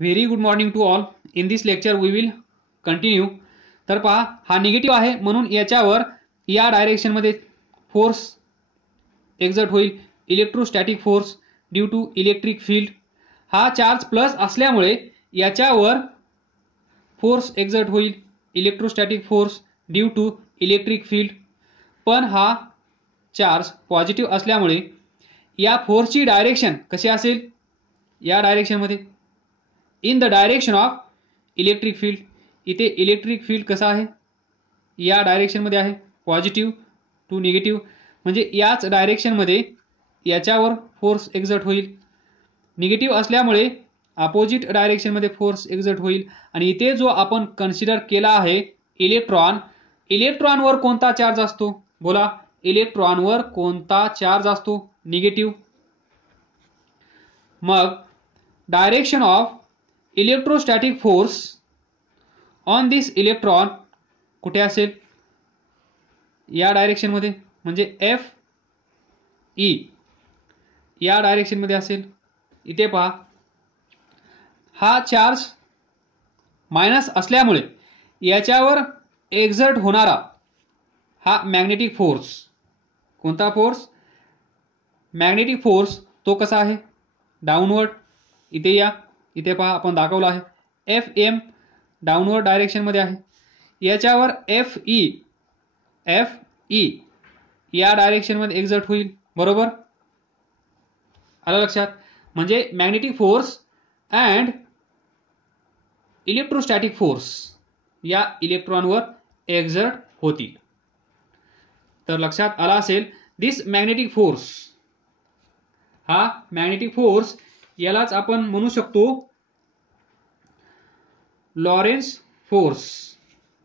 Very good morning to all. In this lecture we will continue. तर पहा, हा negative आहे म्हणून याच्यावर या डायरेक्शनमध्ये फोर्स एक्झर्ट होईल, electrostatic force due to electric field. हा चार्ज प्लस असल्यामुळे याच्यावर फोर्स एक्झर्ट होईल, electrostatic force due to electric field. पण हा चार्ज पॉझिटिव्ह असल्यामुळे या फोर्सची डायरेक्शन कशी असेल, या डायरेक्शनमध्ये in the direction of electric field. इथे इलेक्ट्रिक फील्ड कसा आहे, या डायरेक्शनमध्ये आहे, पॉझिटिव्ह टू निगेटिव्ह, म्हणजे याच डायरेक्शनमध्ये याच्यावर फोर्स एक्झर्ट होईल. निगेटिव्ह असल्यामुळे अपोजिट डायरेक्शनमध्ये फोर्स एक्झर्ट होईल. आणि इथे जो आपण कन्सिडर केला आहे इलेक्ट्रॉन, इलेक्ट्रॉनवर कोणता चार्ज असतो, बोला, इलेक्ट्रॉनवर कोणता चार्ज असतो, निगेटिव्ह. मग direction of electrostatic force on this electron कुठे असेल, या डायरेक्शनमध्ये, म्हणजे एफ ई या डायरेक्शनमध्ये असेल. इथे पहा, हा चार्ज मायनस असल्यामुळे याच्यावर एक्झर्ट होणारा हा मॅग्नेटिक फोर्स, कोणता फोर्स, मॅग्नेटिक फोर्स, तो कसा आहे, डाऊनवर्ड. इथे या, इथे पहा आपण दाखवलं आहे, एफ एम डाऊनवर्ड डायरेक्शनमध्ये आहे. याच्यावर एफ ई या डायरेक्शनमध्ये एक्झर्ट होईल, बरोबर, आलं लक्षात. म्हणजे magnetic force and electrostatic force या इलेक्ट्रॉनवर एक्झर्ट होतील. तर लक्षात आला असेल, दिस मॅग्नेटिक फोर्स, हा मॅग्नेटिक फोर्स यालाच आपण म्हणू शकतो Lawrence force.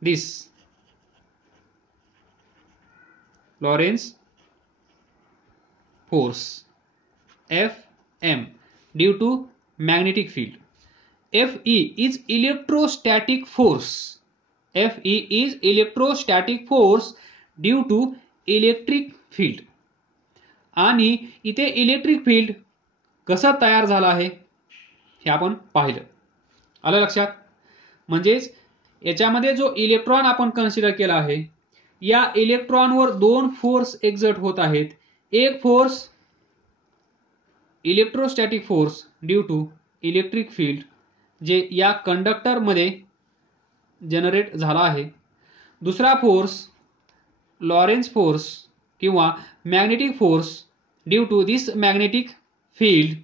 This Lawrence force Fm due to magnetic field. Fe is electrostatic force. Fe is electrostatic force due to electric field. आणि इथे इलेक्ट्रिक फील्ड कसं तयार झालं आहे हे आपण पाहिलं, आलं लक्षात. म्हणजेच याच्यामध्ये जो इलेक्ट्रॉन आपण कन्सिडर केला आहे, या इलेक्ट्रॉनवर दोन फोर्स एक्झर्ट होत आहेत. एक force electrostatic force due to electric field, जे या कंडक्टरमध्ये जनरेट झाला आहे. दुसरा फोर्स लॉरेन्स फोर्स किंवा magnetic force due to this magnetic field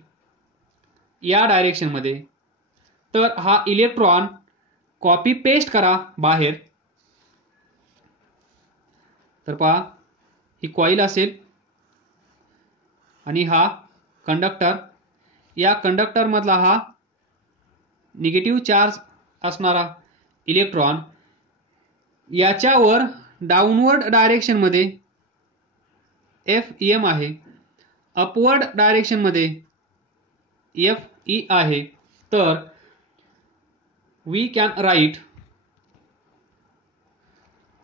या डायरेक्शनमध्ये. तर हा इलेक्ट्रॉन कॉपी पेस्ट करा बाहेर. तर पहा, ही कॉईल असेल आणि हा कंडक्टर. या कंडक्टर मधला हा निगेटिव्ह चार्ज असणारा इलेक्ट्रॉन याच्यावर डाऊनवर्ड डायरेक्शनमध्ये एफ एम आहे, अपवर्ड डायरेक्शनमध्ये एफ ई आहे. तर वी कॅन राईट,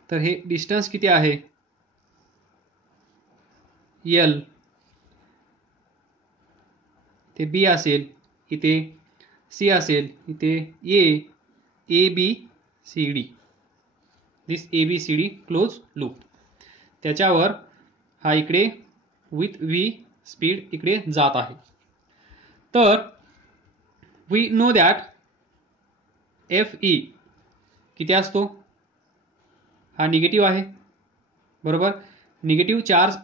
तर हे डिस्टन्स किती आहे, एल. इथे बी असेल, इथे सी असेल, इथे A B C D, this A B C D close loop. त्याच्यावर हा इकडे विथ व्ही स्पीड इकडे जात आहे. तर we know that F E किती असतो, हा निगेटिव्ह आहे, बरोबर. निगेटिव्ह चार्ज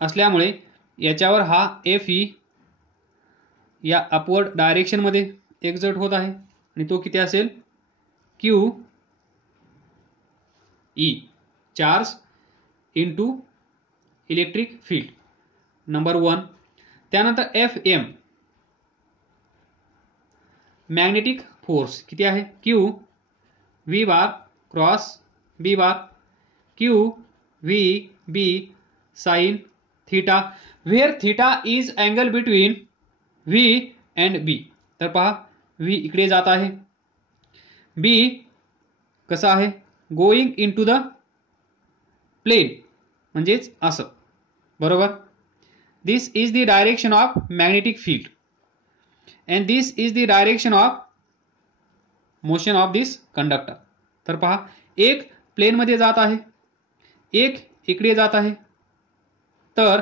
असल्यामुळे याच्यावर हा एफ ई या अपवर्ड डायरेक्शनमध्ये एक्झर्ट होत आहे. आणि तो किती असेल, Q E, charge into electric field, number 1. त्यानंतर एफ एम मॅग्नेटिक फोर्स किती आहे, Q V bar cross B bar, Q V B sine theta, where theta is angle between V and B. तर पहा, व्ही इकडे जात आहे, B कसं आहे, going into the plane, म्हणजेच असं, बरोबर. This is the direction of magnetic field and this is the direction of motion of this conductor. तर पहा, एक प्लेनमध्ये जात आहे, एक इकडे जात आहे, तर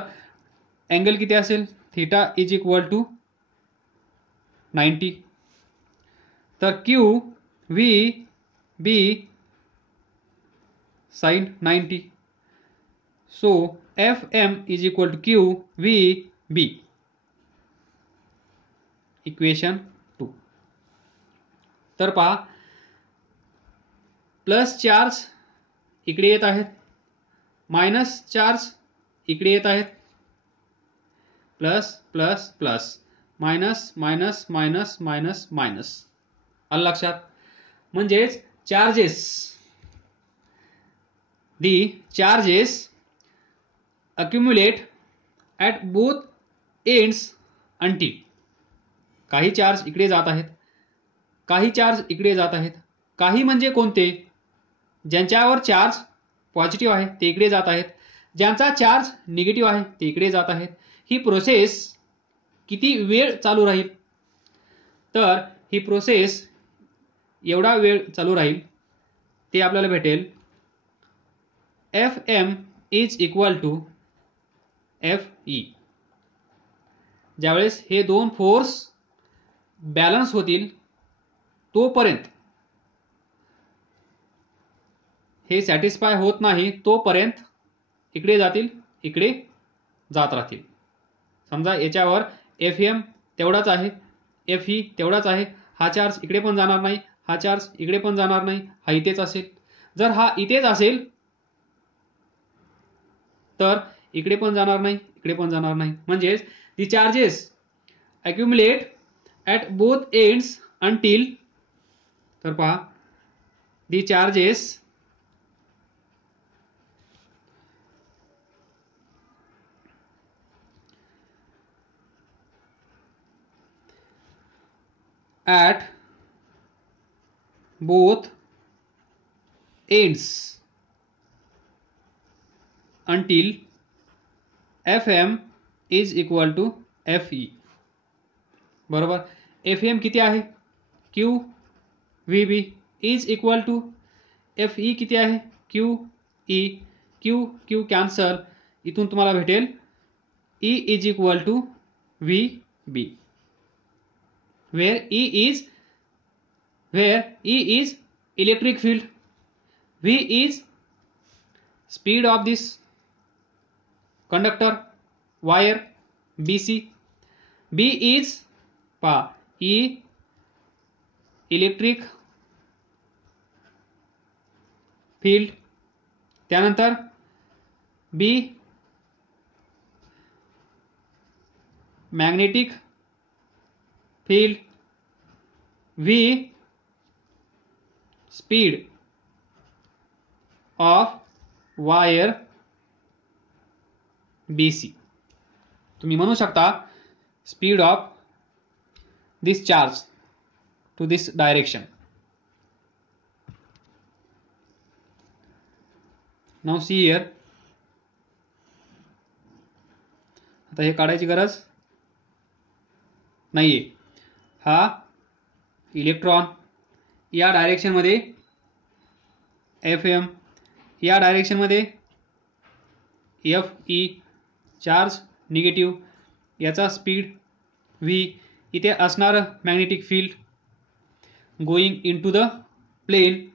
अँगल किती असेल? Theta is equal to 90. तर Q V B sine 90. So F M is equal to Q V B. Equation 2. तर पहा, प्लस चार्ज इकडे येत आहेत, मायनस चार्ज इकडे येत आहेत, plus plus plus, minus minus minus minus minus. आलं लक्षात? म्हणजेच charges, the charges accumulate at both ends until, काही चार्ज इकडे जात आहेत, काही चार्ज इकडे जात आहेत. काही म्हणजे कोणते? ज्यांच्यावर चार्ज पॉझिटिव्ह आहे ते इकडे जात आहेत, ज्यांचा चार्ज निगेटिव्ह आहे ते इकडे जात आहेत. ही प्रोसेस किती वेळ चालू राहील? तर ही प्रोसेस एवढा वेळ चालू राहील ते आपल्याला भेटेल F M is equal to F E. ज्यावेळेस हे दोन फोर्स बॅलन्स होतील तोपर्यंत, हे सॅटिस्फाय होत नाही तोपर्यंत इकडे जातील, इकडे जात राहतील. समजा याच्यावर एफ एम तेवढाच आहे, एफ ई तेवढाच आहे, हा चार्ज इकडे पण जाणार नाही, हा चार्ज इकडे पण जाणार नाही, हा इथेच असेल. जर हा इथेच असेल तर इकडे पण जाणार नाही, इकडे पण जाणार नाही. म्हणजेच the charges accumulate at both ends until, तर पहा, the charges at both ends until Fm is equal to Fe. बरोबर. Fm किती आहे? Q VB is equal to Fe किती आहे? Q E. Q Q cancel, इथून तुम्हाला भेटेल E is equal to VB, where E is electric field, V is speed of this conductor wire BC, B is E electric field, त्यानंतर B magnetic field, V speed of wire BC. तुम्ही म्हणू शकता speed of this charge to this direction. Now see here, आता हे काढायची गरज नाहीये. हा इलेक्ट्रॉन या डायरेक्शन मध्ये एफ एम, या डायरेक्शन मध्ये एफ ई, चार्ज निगेटिव्ह, याचा स्पीड व्ही, इथे असणार magnetic field going into the plane,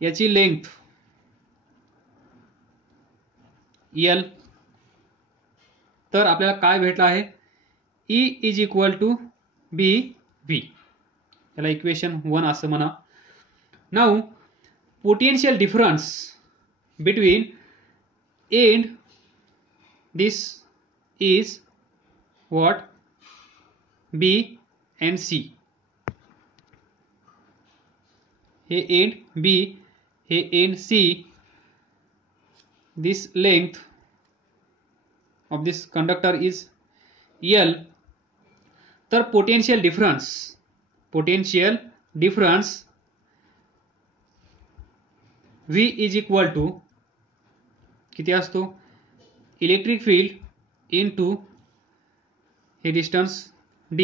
याची लेंथ एल. तर आपल्याला काय भेटलं आहे? E is equal to B V. याला इक्वेशन 1 असं म्हणा. Now potential difference between end this is what? B and C. हे एंड बी, हे end C, this length of this conductor is L. तर potential difference V is equal to किती असतो? Electric field into हे distance D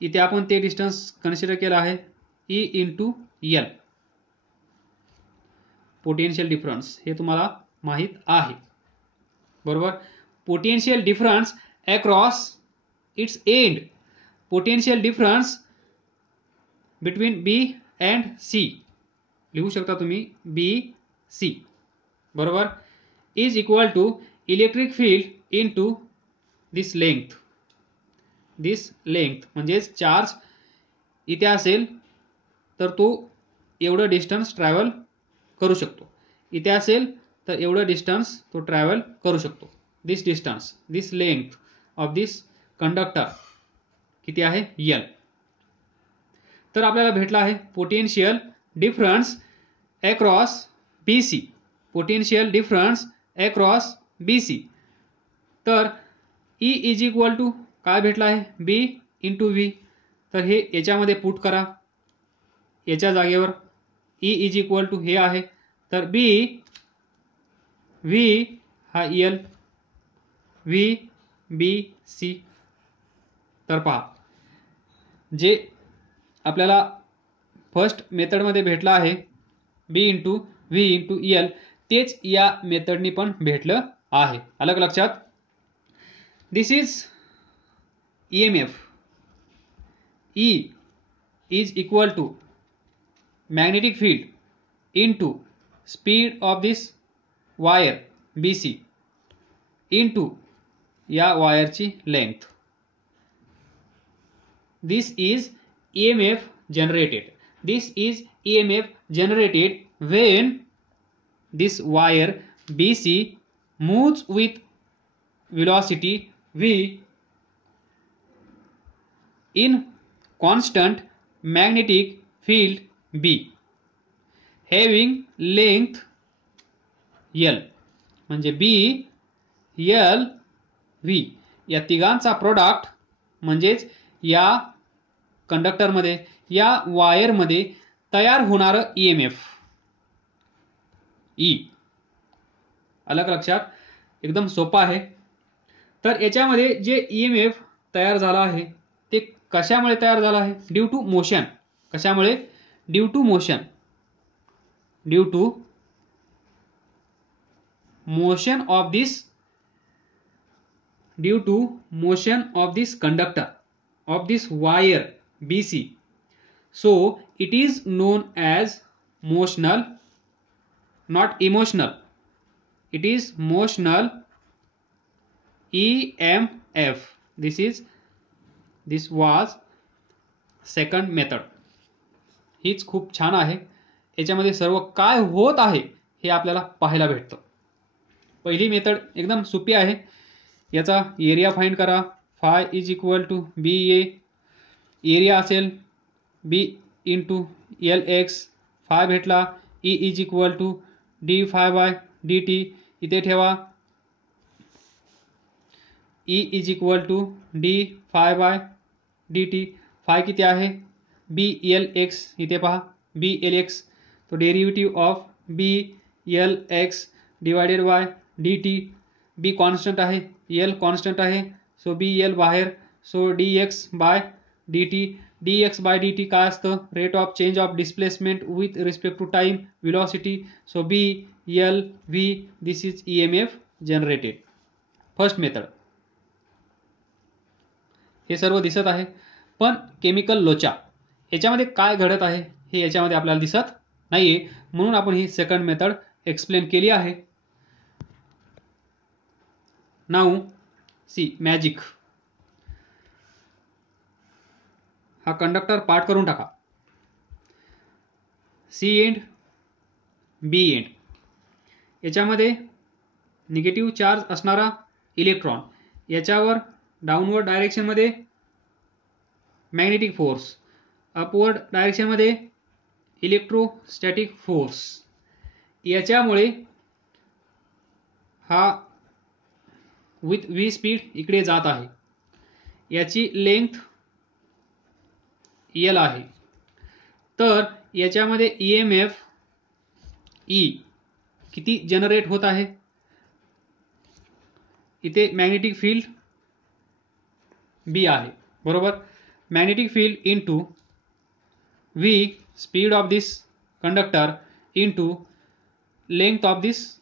इथे आपण ते distance consider केलं आहे E into L potential difference, हे तुम्हाला माहीत आहे बरोबर. Potential difference across its end, potential difference between B and C, लिहू शकता तुम्ही बी सी बरोबर, is equal to electric field into this length. This length म्हणजेच चार्ज इथे असेल तर तो एवढं डिस्टन्स ट्रॅव्हल करू शकतो, इथे असेल तर एवढं डिस्टन्स तो ट्रॅव्हल करू शकतो. This distance, this length of this conductor किती आहे एल. तर आपल्याला भेटला आहे potential difference across B C, potential difference across B C. तर E इज इक्वल टू काय भेटला आहे बी इंटू व्ही, तर हे याच्यामध्ये पुट करा याच्या जागेवर. E इज इक्वल टू हे आहे, तर बी व्ही हा एल, व्ही बी सी. तर पहा जे आपल्याला फर्स्ट मेथडमध्ये भेटलं आहे बी इंटू व्ही इंटू एल, तेच या मेथडनी पण भेटलं आहे. अलग लक्षात. दिस is EMF. E is equal to magnetic field into speed of this wire BC into या वायरची length. This is EMF generated. This is EMF generated when this wire BC moves with velocity v in constant magnetic field B having length L. म्हणजे B L V या तिघांचा product म्हणजेच या कंडक्टरमध्ये या वायरमध्ये तयार होणारं EMF E. अलग लक्षात. एकदम सोपं आहे. तर याच्यामध्ये जे EMF तयार झाला आहे ते कशामुळे तयार झाला आहे, ड्यू टू मोशन. कशामुळे, due to motion, due to motion of this, due to motion of this conductor of this wire BC. So it is known as motional, not emotional. It is motional EMF. This was second method. हीच खूप छान आहे. याच्यामध्ये सर्व काय होत आहे हे आपल्याला पाहायला भेटतं. पहिली मेथड एकदम सोपी आहे. याचा एरिया फाइंड करा. Phi is equal to B A, area असेल B into L X. Phi भेटला. E is equal to D phi by D T इथे ठेवा. E is equal to D phi by D T. Phi किती आहे B L X, इथे पहा B L X. तो derivative of B L X divided by D T. B constant आहे, L constant आहे, so B L बाहेर, so D X by D T. D X by D T काय असतं, rate of change of displacement with respect to time velocity. So B L V, this is EMF generated. First method. हे सर्व दिसत आहे, पण chemical लोचा याच्यामध्ये काय घडत आहे हे याच्यामध्ये आपल्याला दिसत नाहीये, म्हणून आपण ही सेकंड मेथड एक्सप्लेन केली आहे. Now see magic. हा कंडक्टर पार्ट करून टाका. सी एंड बी एंड याच्यामध्ये निगेटिव्ह चार्ज असणारा इलेक्ट्रॉन, याच्यावर डाउनवर्ड डायरेक्शनमध्ये मॅग्नेटिक फोर्स, अपवर्ड डायरेक्शनमध्ये इलेक्ट्रोस्टॅटिक फोर्स. याच्यामुळे हा विथ व्ही स्पीड इकडे जात आहे. याची लेंथ एल आहे. तर याच्यामध्ये EMF E किती जनरेट होत आहे, इथे मॅग्नेटिक फील्ड बी आहे बरोबर. magnetic field into V speed of this conductor into length of this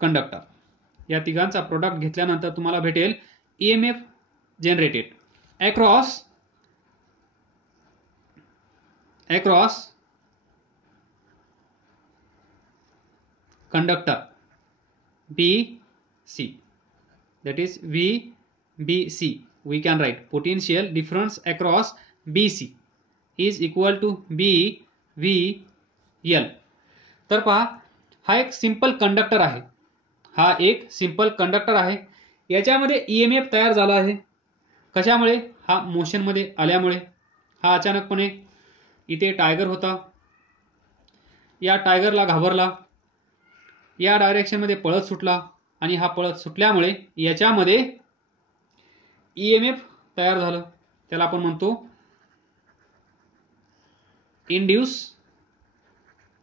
conductor. या तिघांचा प्रोडक्ट घेतल्यानंतर तुम्हाला भेटेल EMF generated across conductor BC, that is VBC. We can write potential difference across BC is equal to BVL. तर पहा, हा एक simple conductor आहे, हा एक सिंपल कंडक्टर आहे. याच्यामध्ये EMF तयार झाला आहे. कशामुळे? हा मोशनमध्ये आल्यामुळे. हा अचानकपणे इथे टायगर होता, या टायगरला घाबरला, या डायरेक्शनमध्ये पळत सुटला आणि हा पळत सुटल्यामुळे याच्यामध्ये EMF तयार झालं. त्याला आपण म्हणतो इंड्यूस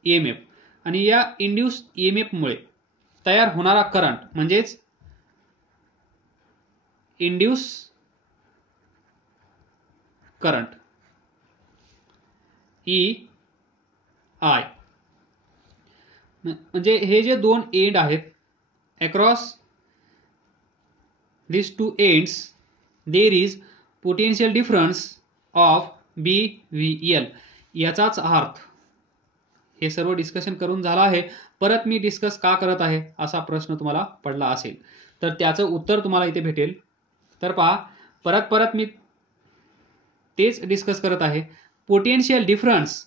EMF. आणि या इंड्यूस EMF मुळे तयार होणारा करंट म्हणजेच इंड्यूस करंट EI. म्हणजे हे जे दोन एंड आहेत, across these two ends there is potential difference of BVL. याचाच अर्थ, हे सर्व डिस्कशन करून झालं आहे, परत मी डिस्कस का करत आहे असा प्रश्न तुम्हाला पडला असेल तर त्याचं उत्तर तुम्हाला इथे भेटेल. तर पहा, परत मी तेच डिस्कस करत आहे. Potential difference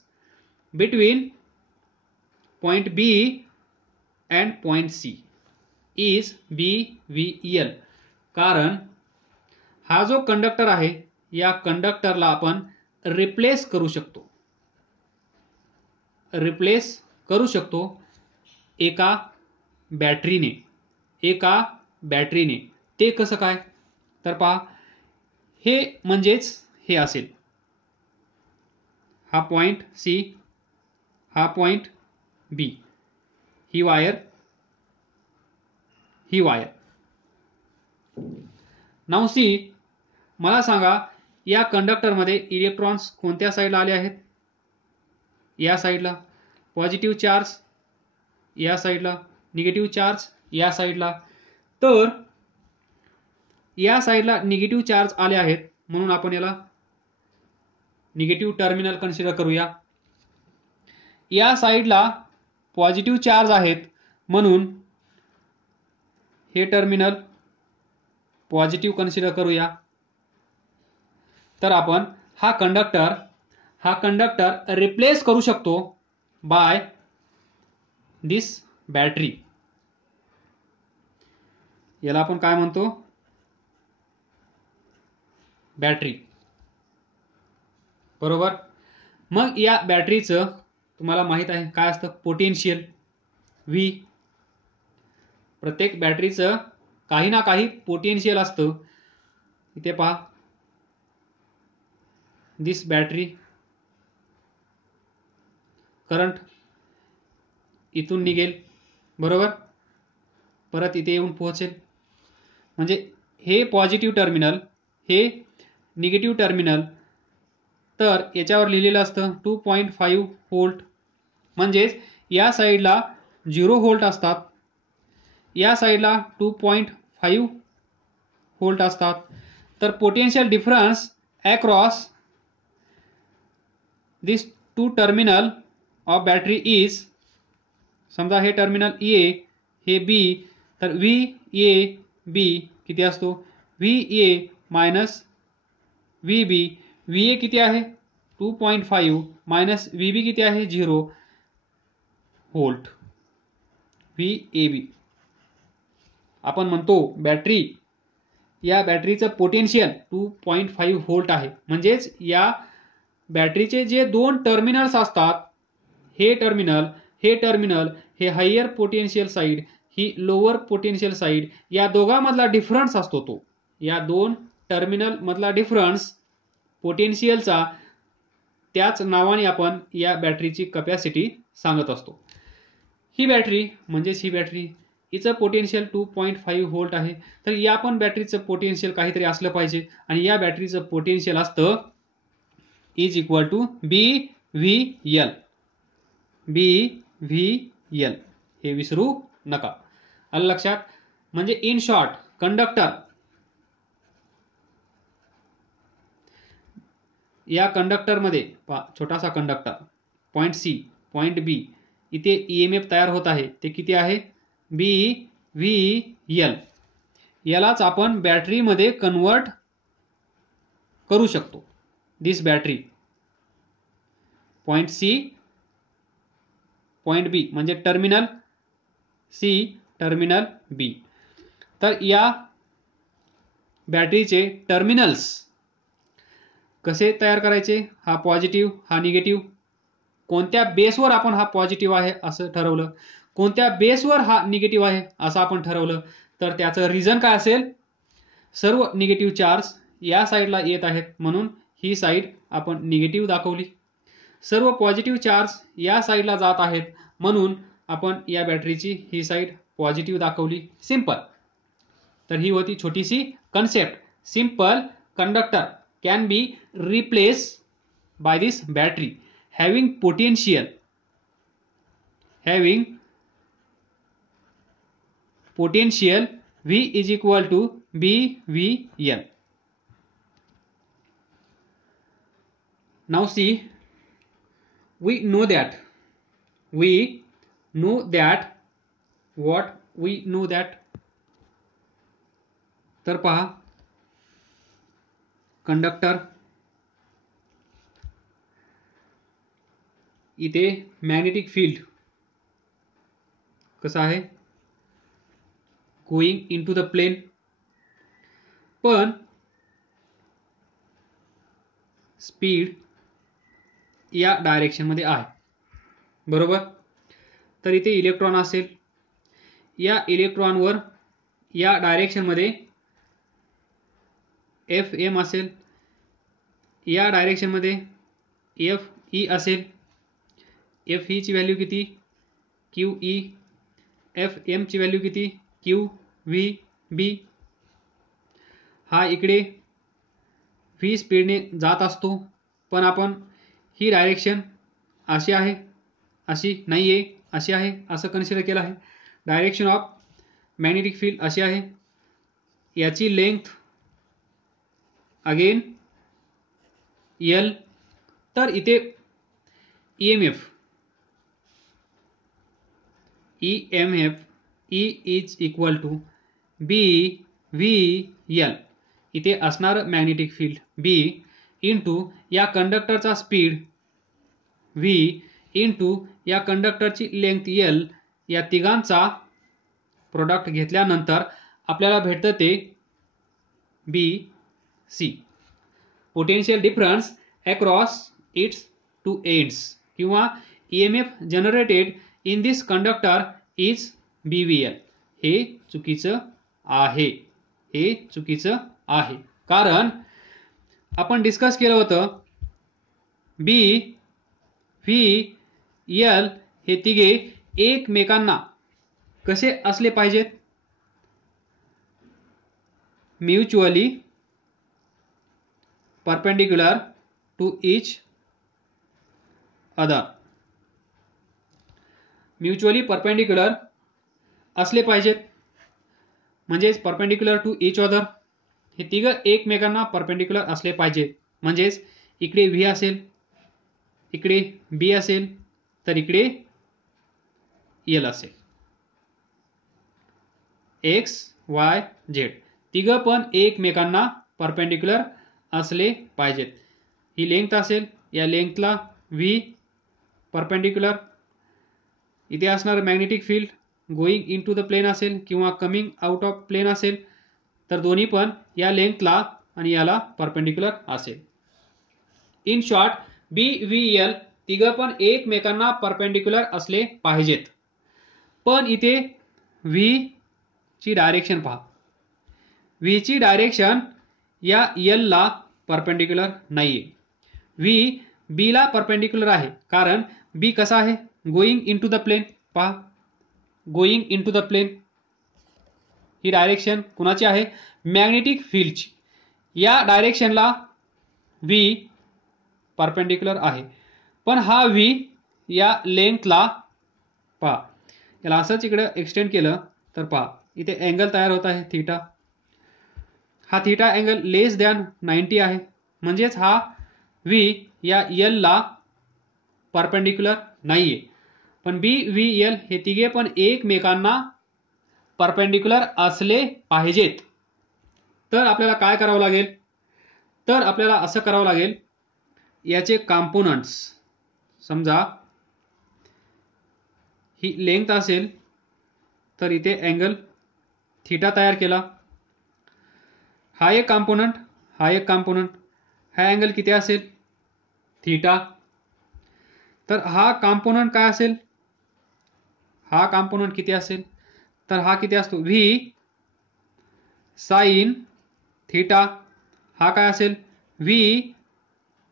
between point B and point C is BVL. कारण हा जो कंडक्टर आहे, या कंडक्टरला आपण रिप्लेस करू शकतो एका बॅटरीने. ते कसं काय? तर पहा, हे म्हणजेच हे असेल, हा पॉइंट C, हा पॉइंट B, ही वायर. नाउ सी, मला सांगा या कंडक्टरमध्ये इलेक्ट्रॉन्स कोणत्या साईडला आले आहेत? या साईडला. पॉझिटिव्ह चार्ज या साईडला, निगेटिव्ह चार्ज या साईडला. तर या साईडला निगेटिव्ह चार्ज आले आहेत म्हणून आपण याला निगेटिव्ह टर्मिनल कन्सिडर करूया. या साईडला पॉझिटिव्ह चार्ज आहेत म्हणून हे टर्मिनल पॉझिटिव्ह कन्सिडर करूया. तर आपण हा कंडक्टर रिप्लेस करू शकतो बाय दिस बॅटरी. याला आपण काय म्हणतो? बॅटरी. बरोबर. मग या बॅटरीचं तुम्हाला माहित आहे काय असतं? Potential V. प्रत्येक बॅटरीचं काही ना काही पोटेन्शियल असतं. इथे पहा, दिस बॅटरी, करंट इथून निघेल, बरोबर, परत इथे येऊन पोहोचेल. म्हणजे हे पॉझिटिव्ह टर्मिनल, हे निगेटिव्ह टर्मिनल. तर याच्यावर लिहिलेलं असतं 2.5 व्होल्ट. म्हणजेच या साईडला 0 व्होल्ट असतात, या साईडला 2.5 व्होल्ट असतात. तर potential difference across this two terminal of battery is, समजा हे टर्मिनल A, हे B, तर VAB किती असतो? VA minus VB. VA किती आहे? 2.5 मायनस VB किती आहे? 0 व्होल्ट. VAB. आपण म्हणतो बॅटरी, या बॅटरीचं पोटेन्शियल 2.5 व्होल्ट आहे. म्हणजेच या बॅटरीचे जे दोन टर्मिनल्स असतात, हे टर्मिनल, हे हायर पोटेन्शियल साईड, ही लोअर पोटेन्शियल साईड, या दोघांमधला डिफरन्स असतो तो. या दोन टर्मिनल मधला डिफरन्स पोटेन्शियलचा, त्याच नावाने आपण या बॅटरीची कॅपॅसिटी सांगत असतो. ही बॅटरी म्हणजेच ही बॅटरी, हिचं पोटेन्शियल 2.5 व्होल्ट आहे. तर या पण बॅटरीचं पोटेन्शियल काहीतरी असलं पाहिजे आणि या बॅटरीचं पोटेन्शियल असतं is equal to BVL. BVL हे विसरू नका. आलं लक्षात. म्हणजे इन शॉर्ट कंडक्टर, या कंडक्टरमध्ये छोटासा conductor point C point B इथे EMF तयार होत आहे, ते किती आहे? BVL. यालाच आपण बॅटरीमध्ये कन्वर्ट करू शकतो. This battery point C point B म्हणजे टर्मिनल C टर्मिनल B. तर या बॅटरीचे टर्मिनल्स कसे तयार करायचे? हा पॉझिटिव्ह, हा निगेटिव्ह. कोणत्या बेसवर आपण हा पॉझिटिव्ह आहे असं ठरवलं, कोणत्या बेसवर हा निगेटिव्ह आहे असं आपण ठरवलं, तर त्याचं रिझन काय असेल? सर्व निगेटिव्ह चार्ज या साईडला येत आहेत म्हणून ही साईड आपण निगेटिव्ह दाखवली. सर्व पॉझिटिव्ह चार्ज या साईडला जात आहेत म्हणून आपण या बॅटरीची ही साईड पॉझिटिव्ह दाखवली. सिंपल. तर ही होती छोटीशी concept. Simple conductor can be replaced by this battery having potential V is equal to BVL. Now see, we know that what we know that. तर पहा, कंडक्टर इथे मॅग्नेटिक फील्ड कसं आहे? Going into the plane. पण speed या direction मध्ये आहे, बरोबर. तर इथे इलेक्ट्रॉन असेल, या इलेक्ट्रॉनवर या डायरेक्शन मध्ये FM असेल, या डायरेक्शन मध्ये FE असेल. FE ची व्हॅल्यू किती? QE. FM ची व्हॅल्यू किती? QVB. हा इकडे V स्पीडने जात असतो, पण आपण ही डायरेक्शन अशी आहे, अशी नाहीये, अशी आहे असं कन्सिडर केलं आहे. डायरेक्शन ऑफ मॅग्नेटिक फील्ड अशी आहे. याची लेंथ अगेन L. तर इथे EMF E is equal to BVL. इथे असणार मॅग्नेटिक फील्ड B इंटू या कंडक्टरचा स्पीड V इंटू या कंडक्टरची लेंथ L. या तिघांचा प्रोडक्ट घेतल्यानंतर आपल्याला भेटतं ते BC. Potential difference across it's two ends किंवा EMF generated in this conductor is BVL. हे चुकीचं आहे, हे चुकीचं आहे. कारण आपण डिस्कस केलं होतं BVL हे तिघे एकमेकांना कसे असले पाहिजेत? Mutually perpendicular to each other. Mutually perpendicular असले पाहिजेत, म्हणजेच परपेंडिक्युलर टू इच अदर. हे तिघ एकमेकांना परपेंडिक्युलर असले पाहिजेत. म्हणजेच इकडे V असेल, इकडे B असेल, तर इकडे L असेल. X Y Z तिघ पण एकमेकांना परपेंडिक्युलर असले पाहिजेत. ही लेंथ असेल, या लेंथला V परपेंडिक्युलर. इथे असणार magnetic field going into the plane असेल किंवा कमिंग आउट ऑफ प्लेन असेल, तर दोन्ही पण या लेंथला आणि याला परपेंडिक्युलर असेल. इन शॉर्ट BVL तिघ पण एकमेकांना परपेंडिक्युलर असले पाहिजेत. पण इथे V ची डायरेक्शन पहा. V ची डायरेक्शन या L ला परपेंडिक्युलर नाहीये. V B ला परपेंडिक्युलर आहे, कारण B कसा आहे? Going into the plane. पहा, गोइंग इनटू द प्लेन. ही डायरेक्शन कुणाची आहे? मॅग्नेटिक फील्डची. या डायरेक्शनला V परपेंडिक्युलर आहे. पण हा व्ही या लेंथला पहा, याला असंच इकडे एक्सटेंड केलं तर पहा इथे अँगल तयार होत आहे थीटा. हा थीटा अँगल लेस दॅन 90 आहे, म्हणजेच हा व्ही या एल ला परपेंडिक्युलर नाहीये. पण बी व्ही एल हे तिघे पण एकमेकांना परपेंडिक्युलर असले पाहिजेत. तर आपल्याला काय करावं लागेल, तर आपल्याला असं करावं लागेल, याचे कॉम्पोनंट्स, समजा ही लेंथ असेल तर इथे अँगल थीटा तयार केला. हा एक कॉम्पोनंट, हा एक कॉम्पोनंट, हा अँगल किती असेल थीटा. तर हा कॉम्पोनंट काय असेल, हा कॉम्पोनंट किती असेल, तर हा किती असतो व्ही साइन थीटा. हा काय असेल व्ही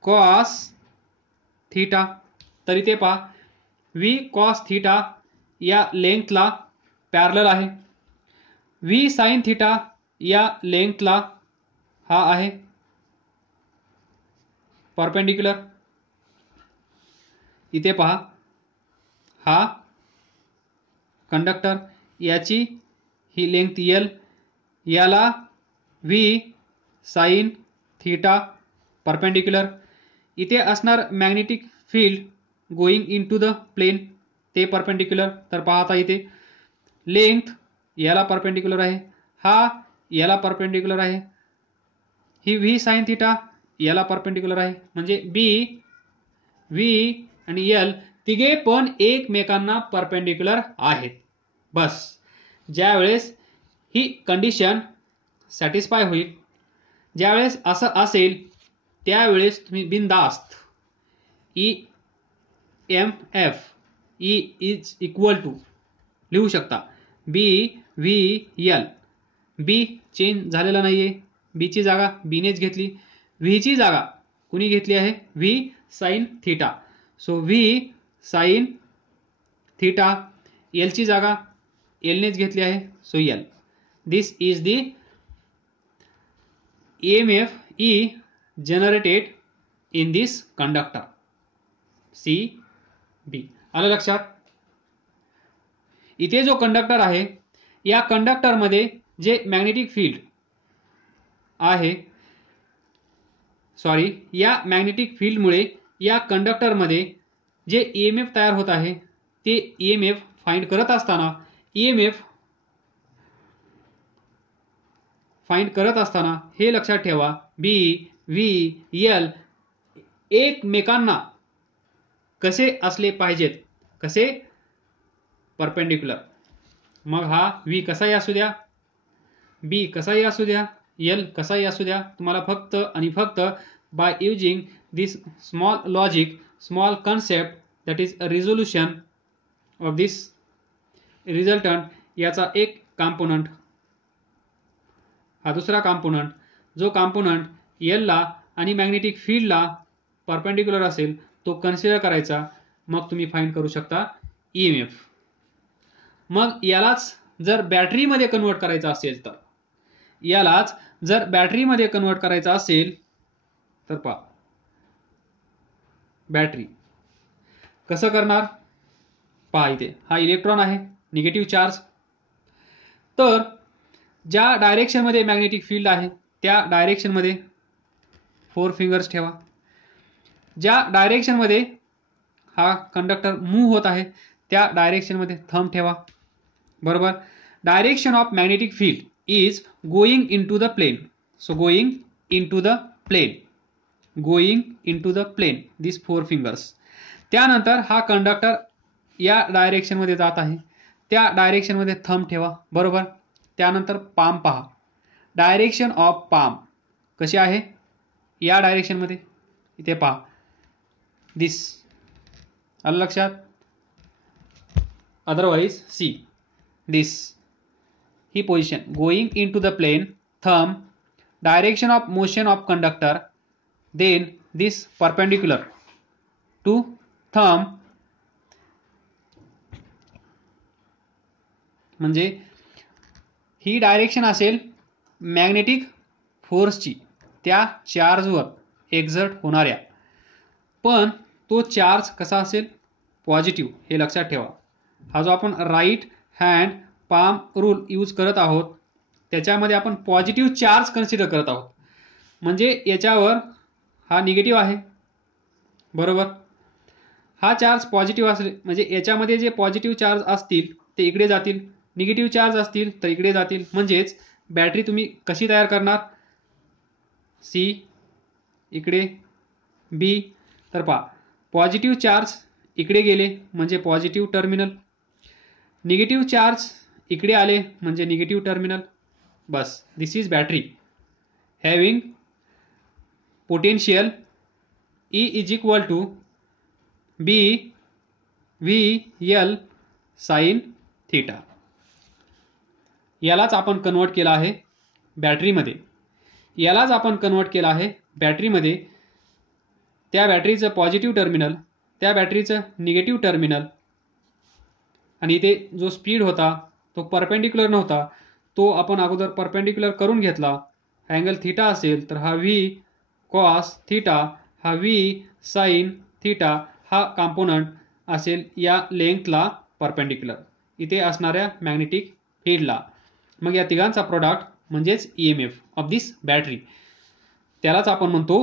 कॉस थीटा. तर इथे पहा व्ही कॉस थीटा या लेंथला पॅरलल आहे. व्ही साइन थीटा या लेंथला हा आहे परपेंडिक्युलर. इथे पहा हा कंडक्टर, याची ही लेंथ एल, याला व्ही साइन थीटा परपेंडिक्युलर. इथे असणार magnetic field going into the plane, ते परपेंडिक्युलर. तर पाहता इथे लेंथ याला परपेंडिक्युलर आहे, हा याला परपेंडिक्युलर आहे, ही व्ही साइन थीटा याला परपेंडिक्युलर आहे. म्हणजे बी व्ही आणि एल तिघे पण एकमेकांना परपेंडिक्युलर आहेत. बस ज्यावेळेस ही कंडिशन सॅटिस्फाय होईल, ज्यावेळेस असं असेल त्यावेळेस तुम्ही बिनधास्त E M F E is equal to लिहू शकता B V L. B change झालेला नाहीये, बीची जागा बीनेच घेतली, व्हीची जागा कुणी घेतली आहे V sine theta. So V sine theta, एलची जागा एलनेच घेतली आहे, so L. This is the EMF E generated in this conductor C B. आलं लक्षात. इथे जो कंडक्टर आहे या कंडक्टर मध्ये जे मॅग्नेटिक फील्ड आहे, सॉरी, या मॅग्नेटिक फील्डमुळे या कंडक्टर मध्ये जे EMF तयार होत आहे ते EMF फाइंड करत असताना, EMF फाइंड करत असताना हे लक्षात ठेवा बी व्ही एल एकमेकांना कसे असले पाहिजेत, कसे परपेंडिक्युलर. मग हा व्ही कसाही असू द्या, बी कसाही असू द्या, एल कसाही असू द्या, तुम्हाला फक्त आणि फक्त by using this small logic, small concept, that is resolution of this resultant, याचा एक कॉम्पोनंट, हा दुसरा कॉम्पोनंट, जो कॉम्पोनंट एलला आणि मॅग्नेटिक फील्डला परपेंडिक्युलर असेल तो कन्सिडर करायचा. मग तुम्ही फाइंड करू शकता EMF. मग यालाच जर बॅटरीमध्ये कन्वर्ट करायचं असेल, तर यालाच जर बॅटरीमध्ये कन्वर्ट करायचं असेल तर पहा बॅटरी कसं करणार. पहा इथे हा इलेक्ट्रॉन आहे, निगेटिव्ह चार्ज. तर ज्या डायरेक्शन मध्ये मॅग्नेटिक फील्ड आहे त्या डायरेक्शन मध्ये 4 फिंगर्स ठेवा. ज्या डायरेक्शन मध्ये हा कंडक्टर मूव्ह होत आहे त्या डायरेक्शन मध्ये थंब ठेवा. बरोबर. Direction of magnetic field is going into the plane, so going into the plane, going into the plane, this 4 fingers. त्यानंतर हा कंडक्टर या डायरेक्शन मध्ये जात आहे, त्या डायरेक्शन मध्ये थंब ठेवा. बरोबर. त्यानंतर पाम पहा, डायरेक्शन ऑफ पाम कशी आहे, या डायरेक्शन मध्ये, इथे पहा दिस. आलं लक्षात. अदरवाइज सी दिस, ही position going into the plane, thumb, direction of motion of conductor, then this perpendicular to thumb, म्हणजे ही डायरेक्शन असेल मॅग्नेटिक फोर्सची, त्या चार्जवर एक्झर्ट होणाऱ्या. पण तो चार्ज कसा असेल, पॉझिटिव्ह, हे लक्षात ठेवा. हा जो आपण right hand palm rule use करत आहोत त्याच्यामध्ये आपण पॉझिटिव्ह चार्ज कन्सिडर करत आहोत. म्हणजे याच्यावर हा निगेटिव्ह आहे, बरोबर. हा चार्ज पॉझिटिव्ह असेल म्हणजे याच्यामध्ये जे पॉझिटिव्ह चार्ज असतील ते इकडे जातील, निगेटिव्ह चार्ज असतील तर इकडे जातील. म्हणजेच बॅटरी तुम्ही कशी तयार करणार, सी इकडे, बी. तर पहा, पॉझिटिव्ह चार्ज इकडे गेले म्हणजे पॉझिटिव्ह टर्मिनल, निगेटिव्ह चार्ज इकडे आले म्हणजे निगेटिव्ह टर्मिनल. बस, this is battery having potential E is equal to B V L sine theta. यालाच आपण कन्वर्ट केला आहे बॅटरीमध्ये, यालाच आपण कन्वर्ट केला आहे बॅटरीमध्ये. त्या बॅटरीचं पॉझिटिव्ह टर्मिनल, त्या बॅटरीचं निगेटिव्ह टर्मिनल, आणि इथे जो स्पीड होता तो परपेंडिक्युलर नव्हता, तो आपण अगोदर परपेंडिक्युलर करून घेतला. अँगल थीटा असेल तर हा व्ही कॉस थीटा, हा व्ही साइन थीटा हा कॉम्पोनंट असेल या लेंथला परपेंडिक्युलर, इथे असणाऱ्या मॅग्नेटिक फील्डला. मग या तिघांचा प्रोडक्ट म्हणजेच EMF ऑफ दिस बॅटरी, त्यालाच आपण म्हणतो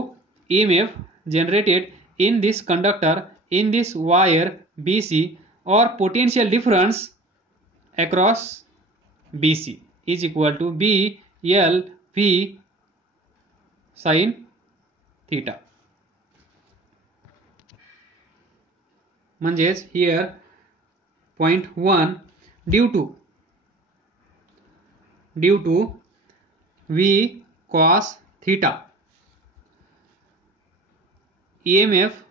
EMF generated in this conductor in this wire BC or potential difference across BC is equal to B L V sin theta. म्हणजेच here point 1 due to V cos theta EMF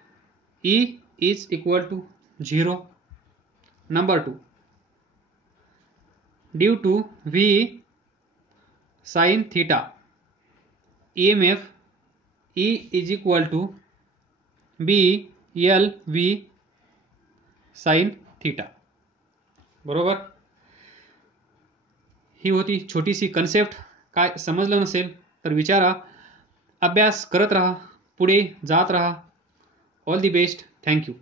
E is equal to 0. Number 2, due to V sin theta EMF E is equal to B L V sin theta. बरोबर. ही होती छोटीशी concept. काय समजलं नसेल तर विचारा, अभ्यास करत राहा, पुढे जात राहा. All the best. थँक्यू.